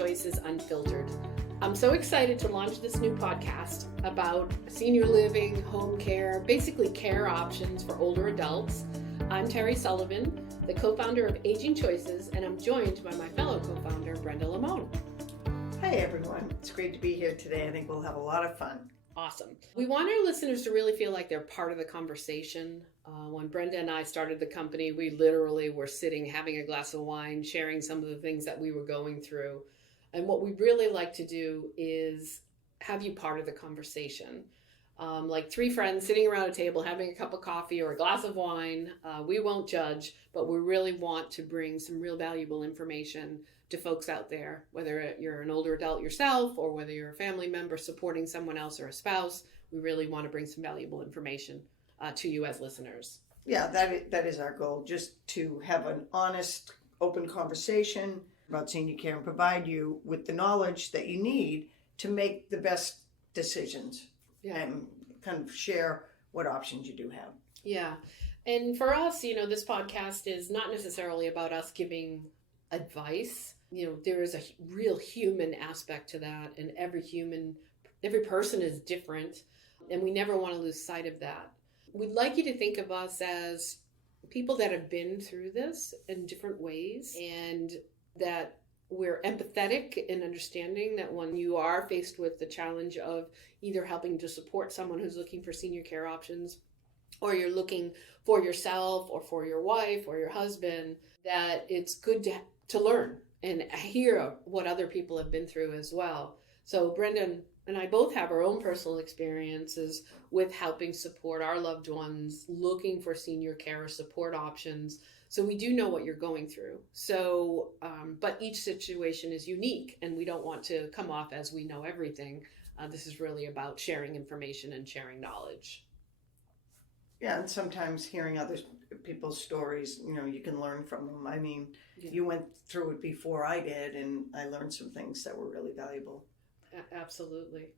AgingChoices Unfiltered. I'm so excited to launch this new podcast about senior living, home care, basically care options for older adults. I'm Terri Sullivan, the co-founder of AgingChoices, and I'm joined by my fellow co-founder, Brenda Limone. Hi everyone, it's great to be here today. I think we'll have a lot of fun. Awesome. We want our listeners to really feel like they're part of the conversation. When Brenda and I started the company, we literally were sitting, having a glass of wine, sharing some of the things that we were going through. And what we really like to do is have you part of the conversation. Like three friends sitting around a table, having a cup of coffee or a glass of wine. We won't judge, but we really want to bring some real valuable information to folks out there, whether you're an older adult yourself or whether you're a family member supporting someone else or a spouse. We really want to bring some valuable information to you as listeners. Yeah, that is our goal, just to have an honest, open conversation about senior care and provide you with the knowledge that you need to make the best decisions and kind of share what options you do have. Yeah. And for us, this podcast is not necessarily about us giving advice. There is a real human aspect to that, and every person is different, and we never want to lose sight of that. We'd like you to think of us as people that have been through this in different ways, and that we're empathetic in understanding that when you are faced with the challenge of either helping to support someone who's looking for senior care options, or you're looking for yourself or for your wife or your husband, that it's good to learn and hear what other people have been through as well. So Brenda and I both have our own personal experiences with helping support our loved ones looking for senior care support options. So we do know what you're going through. So, but each situation is unique, and we don't want to come off as we know everything. This is really about sharing information and sharing knowledge. Yeah, and sometimes hearing other people's stories, you can learn from them. I mean, You went through it before I did, and I learned some things that were really valuable. Absolutely.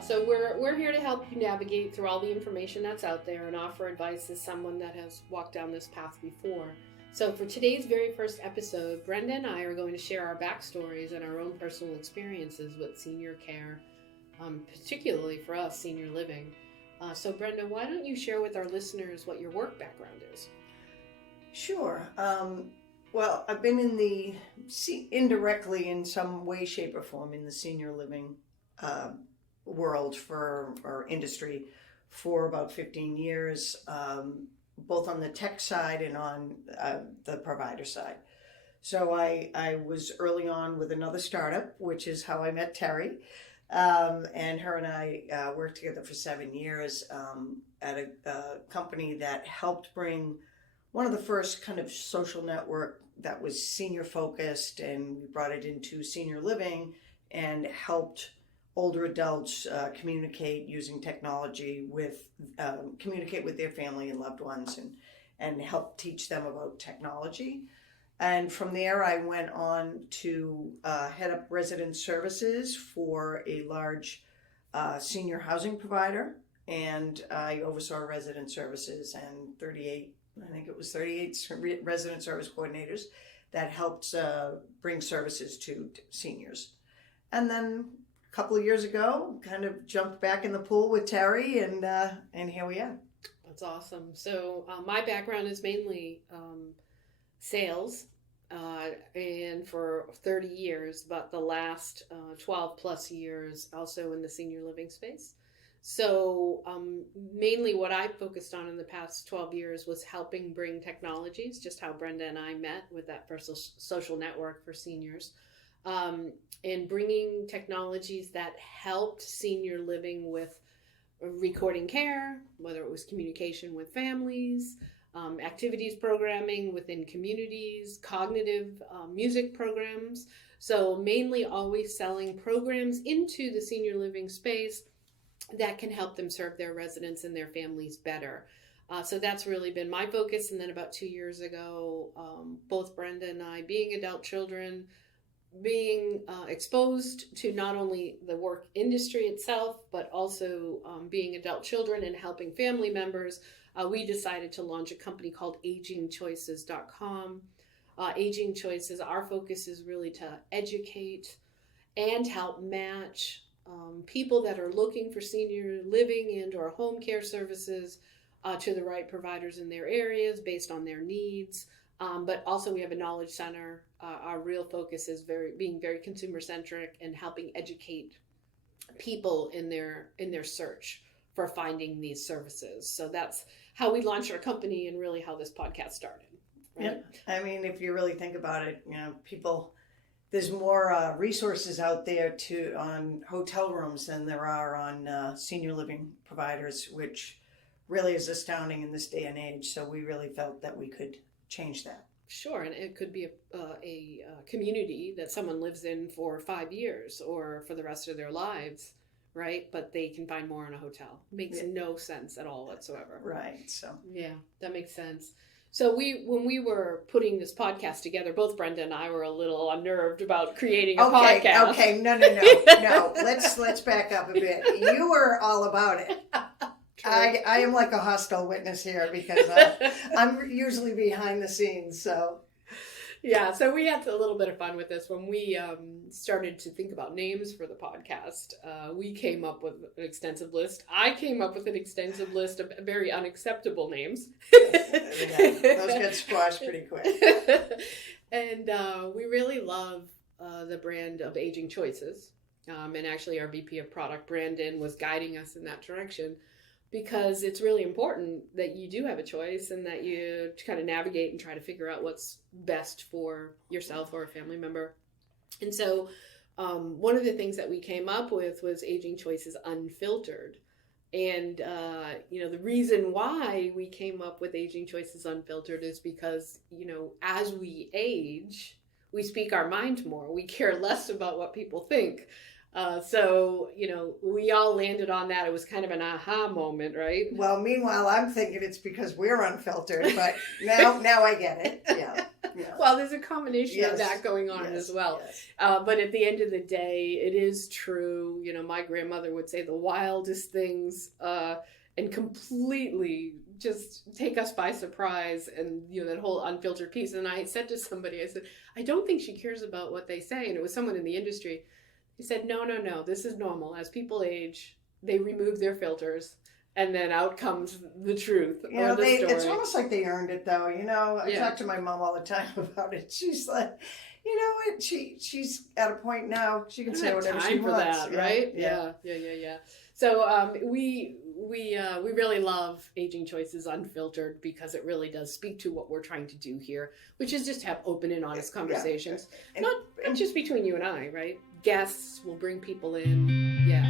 So we're here to help you navigate through all the information that's out there and offer advice as someone that has walked down this path before. So for today's very first episode, Brenda and I are going to share our backstories and our own personal experiences with senior care, particularly for us, senior living. So Brenda, why don't you share with our listeners what your work background is? Sure. Well, I've been indirectly in some way, shape, or form in the senior living world or industry for about 15 years, both on the tech side and on the provider side. So I was early on with another startup, which is how I met Terri. And her and I worked together for 7 years at a company that helped bring one of the first kind of social network that was senior focused, and we brought it into senior living and helped older adults communicate using technology communicate with their family and loved ones and help teach them about technology. And from there, I went on to head up resident services for a large senior housing provider. And I oversaw resident services and 38 resident service coordinators that helped bring services to seniors. And then a couple of years ago, kind of jumped back in the pool with Terri, and here we are. That's awesome. So my background is mainly sales, and for 30 years, but the last 12 plus years also in the senior living space. So mainly what I focused on in the past 12 years was helping bring technologies, just how Brenda and I met with that first social network for seniors, and bringing technologies that helped senior living with recording care, whether it was communication with families, activities programming within communities, cognitive music programs. So mainly always selling programs into the senior living space that can help them serve their residents and their families better. So that's really been my focus. And then about 2 years ago, both Brenda and I, being adult children, being exposed to not only the work industry itself, but also being adult children and helping family members, we decided to launch a company called AgingChoices.com. Aging Choices, our focus is really to educate and help match people that are looking for senior living and or home care services to the right providers in their areas based on their needs. But also we have a knowledge center. Our real focus is being very consumer centric and helping educate people in their search for finding these services. So that's how we launched our company and really how this podcast started. Right? Yeah. I mean, if you really think about it, people, there's more resources out there on hotel rooms than there are on senior living providers, which really is astounding in this day and age. So we really felt that we could change that. Sure, and it could be a community that someone lives in for 5 years or for the rest of their lives, right? But they can find more in a hotel. Makes no sense at all whatsoever. Right. So yeah, that makes sense. So when we were putting this podcast together, both Brenda and I were a little unnerved about creating a podcast. Okay, no. Let's back up a bit. You were all about it. I am like a hostile witness here because I'm usually behind the scenes. So yeah, so we had a little bit of fun with this when we started to think about names for the podcast. We came up with an extensive list. I came up with an extensive list of very unacceptable names. Those get squashed pretty quick. And we really love the brand of Aging Choices. And actually our VP of product, Brandon, was guiding us in that direction, because it's really important that you do have a choice and that you kind of navigate and try to figure out what's best for yourself or a family member. And so one of the things that we came up with was Aging Choices Unfiltered. And, the reason why we came up with Aging Choices Unfiltered is because, as we age, we speak our mind more. We care less about what people think. So, we all landed on that. It was kind of an aha moment, right? Well, meanwhile, I'm thinking it's because we're unfiltered, but now I get it. Yeah. Well, there's a combination of that going on as well. Yes. But at the end of the day, it is true. My grandmother would say the wildest things and completely just take us by surprise, and that whole unfiltered piece. And I said to somebody, I said, I don't think she cares about what they say. And it was someone in the industry. He said, no, this is normal. As people age, they remove their filters, and then out comes the truth or the story. It's almost like they earned it, though. I talk to my mom all the time about it. She's like, what? She's at a point now. She can say whatever she wants. That, right? Yeah. So we really love Aging Choices Unfiltered because it really does speak to what we're trying to do here, which is just have open and honest conversations. Yeah. Not just between you and I, right? Guests will bring people in. Yeah.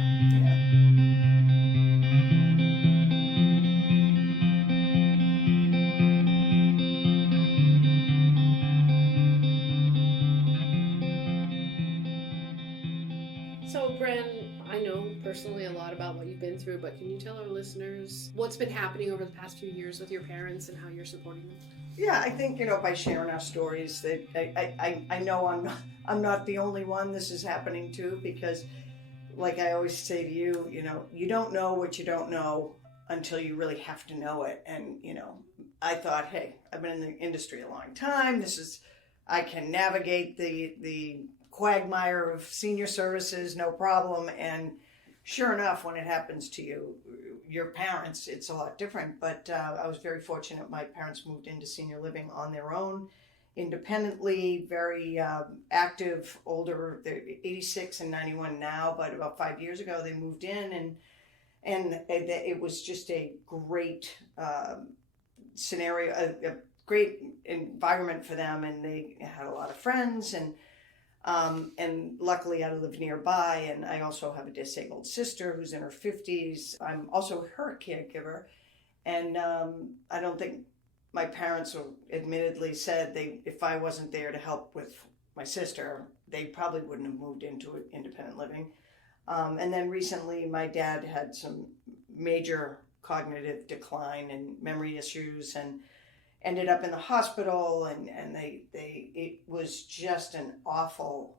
So, Bren, I know personally a lot about what you've been through, but can you tell our listeners what's been happening over the past few years with your parents and how you're supporting them? Yeah, I think, by sharing our stories, that I know I'm not the only one this is happening to, because like I always say to you, you don't know what you don't know until you really have to know it. And, I thought, hey, I've been in the industry a long time. I can navigate the quagmire of senior services, no problem. And sure enough, when it happens to your parents, it's a lot different. But I was very fortunate. My parents moved into senior living on their own, independently, very active, older. They're 86 and 91 now, but about 5 years ago they moved in, and it was just a great scenario, a great environment for them, and they had a lot of friends, and luckily I live nearby, and I also have a disabled sister who's in her 50s. I'm also her caregiver, and I don't think my parents admittedly said if I wasn't there to help with my sister, they probably wouldn't have moved into independent living. And then recently my dad had some major cognitive decline and memory issues, ended up in the hospital, and it was just an awful,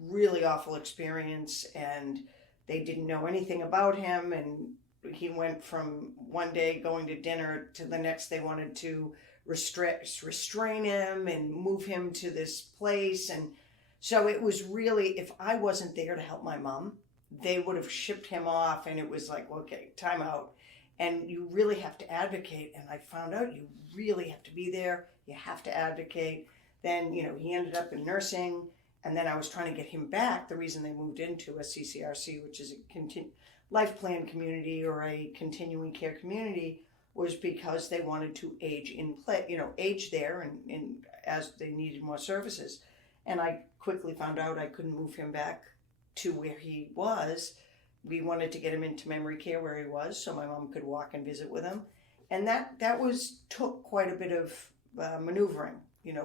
really awful experience, and they didn't know anything about him, and he went from one day going to dinner to the next they wanted to restrain him and move him to this place. And so it was really, if I wasn't there to help my mom, they would have shipped him off, and it was like, okay, time out. And you really have to advocate. And I found out you really have to be there. You have to advocate. Then, he ended up in nursing. And then I was trying to get him back. The reason they moved into a CCRC, which is a life plan community or a continuing care community, was because they wanted to age there and as they needed more services. And I quickly found out I couldn't move him back to where he was. We wanted to get him into memory care where he was, so my mom could walk and visit with him. And that took quite a bit of maneuvering,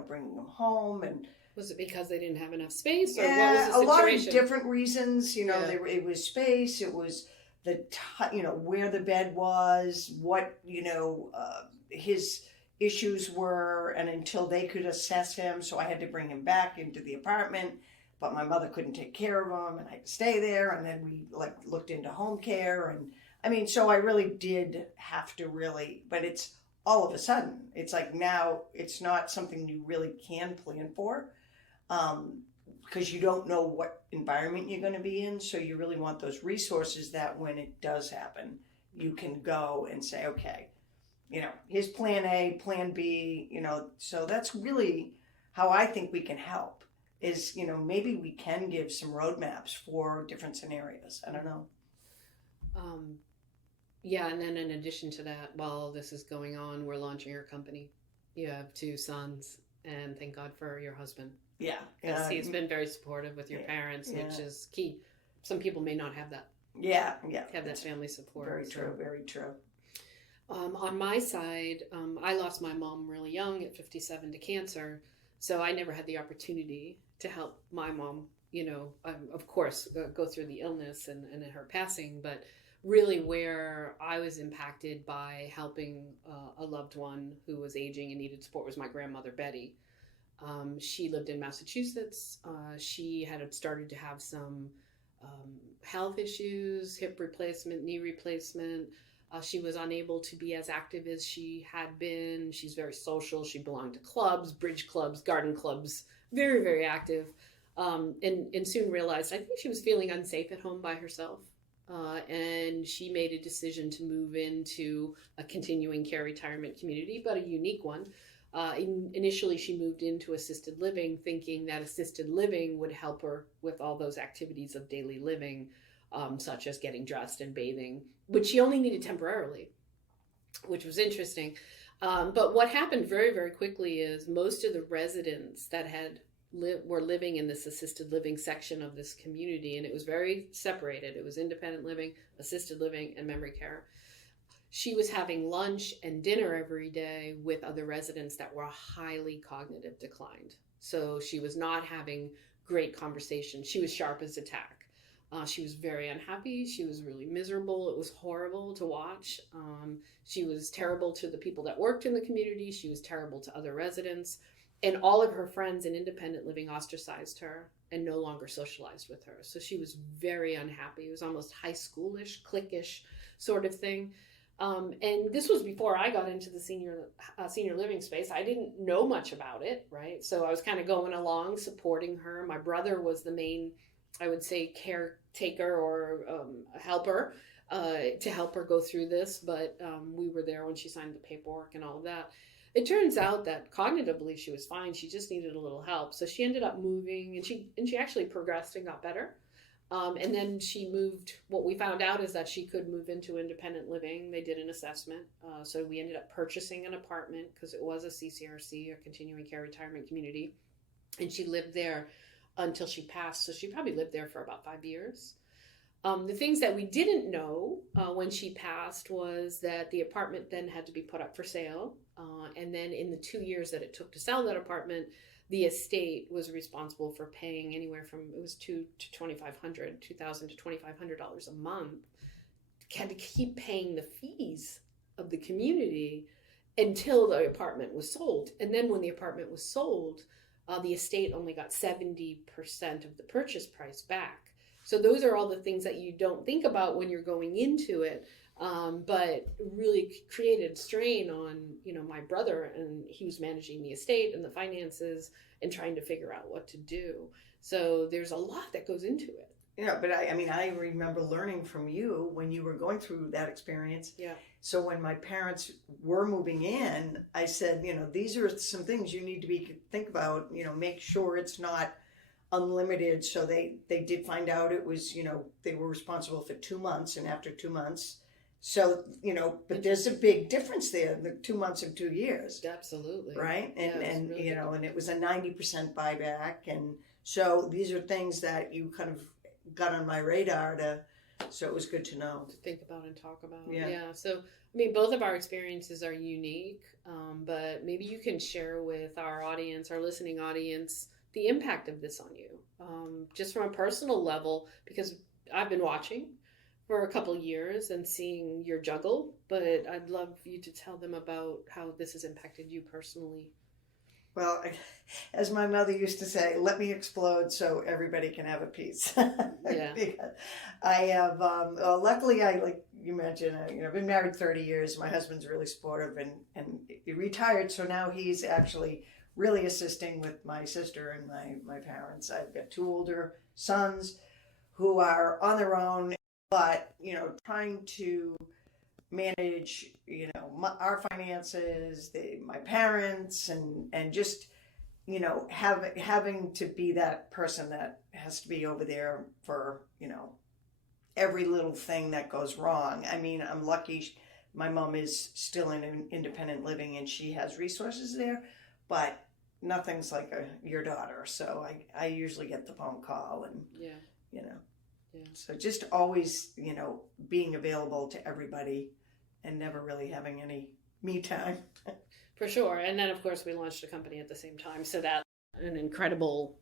bringing him home. And was it because they didn't have enough space, or yeah, what was the situation? A lot of different reasons. It was space. It was where the bed was, what his issues were, and until they could assess him, so I had to bring him back into the apartment. But my mother couldn't take care of him, and I had to stay there. And then we looked into home care, and so I really did have to but it's all of a sudden. It's like now it's not something you really can plan for, because you don't know what environment you're going to be in. So you really want those resources that when it does happen, you can go and say, okay, here's plan A, plan B. So that's really how I think we can help. Is, maybe we can give some roadmaps for different scenarios. I don't know. Yeah, and then in addition to that, while this is going on, we're launching our company. You have 2 sons, and thank God for your husband. Yeah. He's been very supportive with your parents, which is key. Some people may not have that. Yeah. Have that family support. Very true, very true. On my side, I lost my mom really young at 57 to cancer, so I never had the opportunity to help my mom, of course, go through the illness and her passing, but really where I was impacted by helping a loved one who was aging and needed support was my grandmother, Betty. She lived in Massachusetts. She had started to have some health issues, hip replacement, knee replacement. She was unable to be as active as she had been. She's very social. She belonged to clubs, bridge clubs, garden clubs, very, very active. And soon realized, I think she was feeling unsafe at home by herself. And she made a decision to move into a continuing care retirement community, but a unique one. Initially, she moved into assisted living, thinking that assisted living would help her with all those activities of daily living, such as getting dressed and bathing, which she only needed temporarily, which was interesting. But what happened very, very quickly is most of the residents that were living in this assisted living section of this community, and it was very separated. It was independent living, assisted living, and memory care. She was having lunch and dinner every day with other residents that were highly cognitive declined. So she was not having great conversation. She was sharp as a tack. She was very unhappy. She was really miserable. It was horrible to watch. She was terrible to the people that worked in the community. She was terrible to other residents. And all of her friends in independent living ostracized her and no longer socialized with her. So she was very unhappy. It was almost high schoolish, cliquish sort of thing. And this was before I got into the senior living space. I didn't know much about it, right? So I was kind of going along, supporting her. My brother was the main, I would say, caretaker or helper to help her go through this. But we were there when she signed the paperwork and all of that. It turns out that cognitively she was fine. She just needed a little help. So she ended up moving, and she actually progressed and got better. And then she moved. What we found out is that she could move into independent living. They did an assessment. So we ended up purchasing an apartment because it was a CCRC, a continuing care retirement community. And she lived there until she passed. So she probably lived there for about 5 years. The things that we didn't know when she passed was that the apartment then had to be put up for sale. And then in the 2 years that it took to sell that apartment, the estate was responsible for paying anywhere from, it was $2,000 to $2,500 a month. Had to keep paying the fees of the community. until the apartment was sold. And then when the apartment was sold, the estate only got 70% of the purchase price back. So those are all the things that you don't think about when you're going into it, but really created strain on, my brother, and he was managing the estate and the finances and trying to figure out what to do. So there's a lot that goes into it. Yeah, but I remember learning from you when you were going through that experience. Yeah. So when my parents were moving in, I said, these are some things you need to think about, make sure it's not unlimited. So they did find out it was, they were responsible for 2 months, and after 2 months. So, but there's a big difference there, the 2 months and 2 years. Absolutely. Right. And really and it was a 90% buyback. And so these are things that you kind of got on my radar so it was good to know. To think about and talk about. Yeah. So, both of our experiences are unique, but maybe you can share with our audience, our listening audience, the impact of this on you, just from a personal level, because I've been watching for a couple years and seeing your juggle, but I'd love you to tell them about how this has impacted you personally. Well, as my mother used to say, let me explode so everybody can have a piece. Yeah. I have, luckily, like you mentioned, I've been married 30 years. My husband's really supportive and he retired. So now he's actually really assisting with my sister and my parents. I've got 2 older sons who are on their own, but, trying to manage, our finances, my parents, and just, having to be that person that has to be over there for, every little thing that goes wrong. I'm lucky my mom is still in independent living and she has resources there, but nothing's like your daughter. So I usually get the phone call and, Yeah. So just always, being available to everybody and never really having any me time. For sure. And then, of course, we launched a company at the same time. So that's an incredible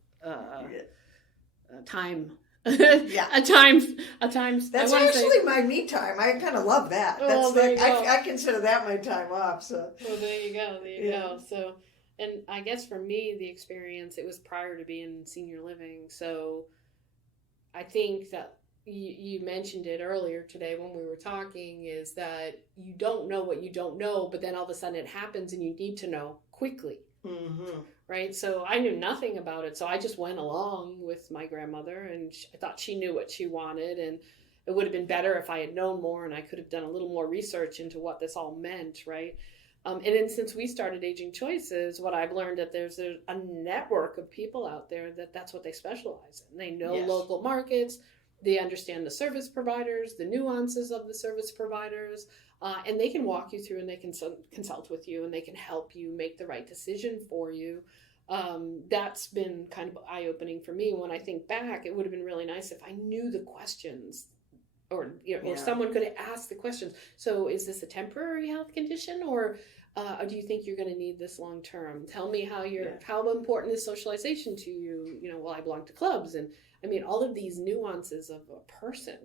time. Yeah. A time. That's actually my me time. I kind of love that. Well, That's I consider that my time off. So. Well, there you go. So, and I guess for me, the experience, it was prior to being senior living. So I think that you mentioned it earlier today when we were talking, is that you don't know what you don't know, but then all of a sudden it happens and you need to know quickly. Mm-hmm. Right? So I knew nothing about it. So I just went along with my grandmother, and I thought she knew what she wanted, and it would have been better if I had known more and I could have done a little more research into what this all meant, right? And then since we started Aging Choices, what I've learned that there's a network of people out there that's what they specialize in. They know local markets, they understand the service providers, the nuances of the service providers, and they can walk you through and they can consult with you and they can help you make the right decision for you. That's been kind of eye-opening for me. When I think back, it would have been really nice if I knew the questions, or someone could have asked the questions. So is this a temporary health condition, or do you think you're going to need this long term? Tell me how important is socialization to you? Well, I belong to clubs, and all of these nuances of a person.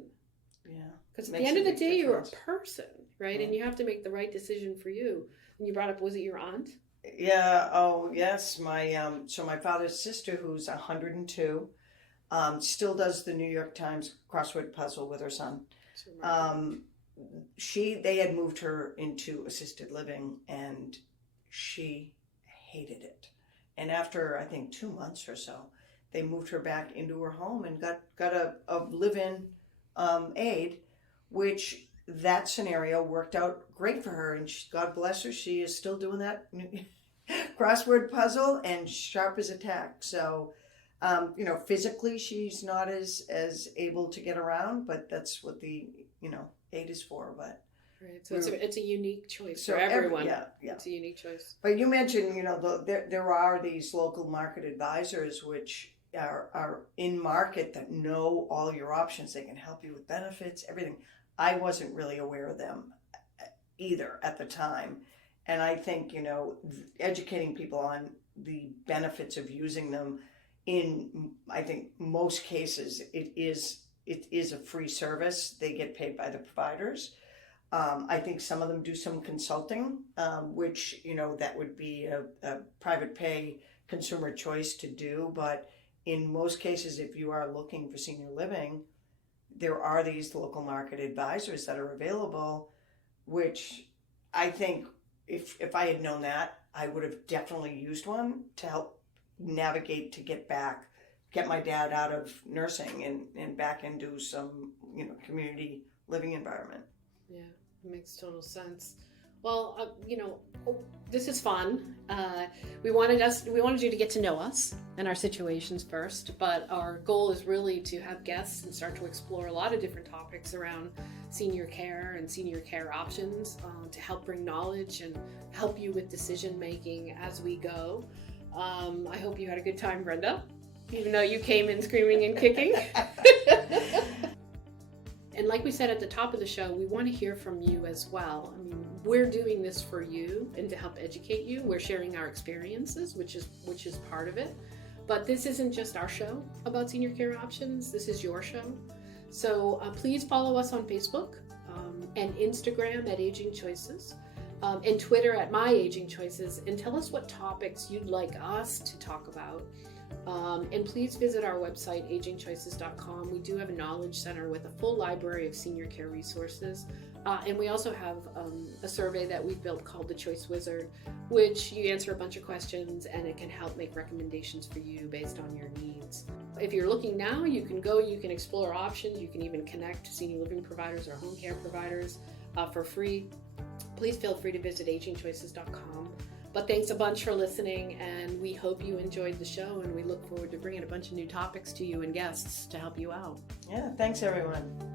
Yeah. Because at the end of the day, you're a person, right? And you have to make the right decision for you. And you brought up, was it your aunt? Yeah. Oh, yes. So my father's sister, who's 102, still does the New York Times crossword puzzle with her son. They had moved her into assisted living and she hated it. And after, I think, 2 months or so, they moved her back into her home and got a live-in aide, which that scenario worked out great for her. And God bless her, she is still doing that crossword puzzle and sharp as a tack. So, physically she's not as able to get around, but that's what the, aid is for. But right. So it's a unique choice for everyone. Yeah. It's a unique choice. But you mentioned, there are these local market advisors which are in market that know all your options. They can help you with benefits, everything. I wasn't really aware of them either at the time. And I think, educating people on the benefits of using them I think most cases, it is a free service. They get paid by the providers. I think some of them do some consulting, which, that would be a private pay consumer choice to do. But in most cases, if you are looking for senior living, there are these local market advisors that are available, which I think if I had known that, I would have definitely used one to help navigate to get my dad out of nursing and back into some, community living environment. Yeah, it makes total sense. Well, this is fun. We wanted you to get to know us and our situations first, but our goal is really to have guests and start to explore a lot of different topics around senior care and senior care options to help bring knowledge and help you with decision making as we go. I hope you had a good time, Brenda, even though you came in screaming and kicking. And like we said at the top of the show, we want to hear from you as well. I mean, we're doing this for you and to help educate you. We're sharing our experiences, which is part of it. But this isn't just our show about senior care options. This is your show. So please follow us on Facebook and Instagram at Aging Choices, and Twitter at My Aging Choices, and tell us what topics you'd like us to talk about. And please visit our website, AgingChoices.com. We do have a knowledge center with a full library of senior care resources. And we also have a survey that we've built called the Choice Wizard, which you answer a bunch of questions and it can help make recommendations for you based on your needs. If you're looking now, you can explore options. You can even connect to senior living providers or home care providers for free. Please feel free to visit AgingChoices.com. But thanks a bunch for listening, and we hope you enjoyed the show, and we look forward to bringing a bunch of new topics to you and guests to help you out. Yeah, thanks everyone.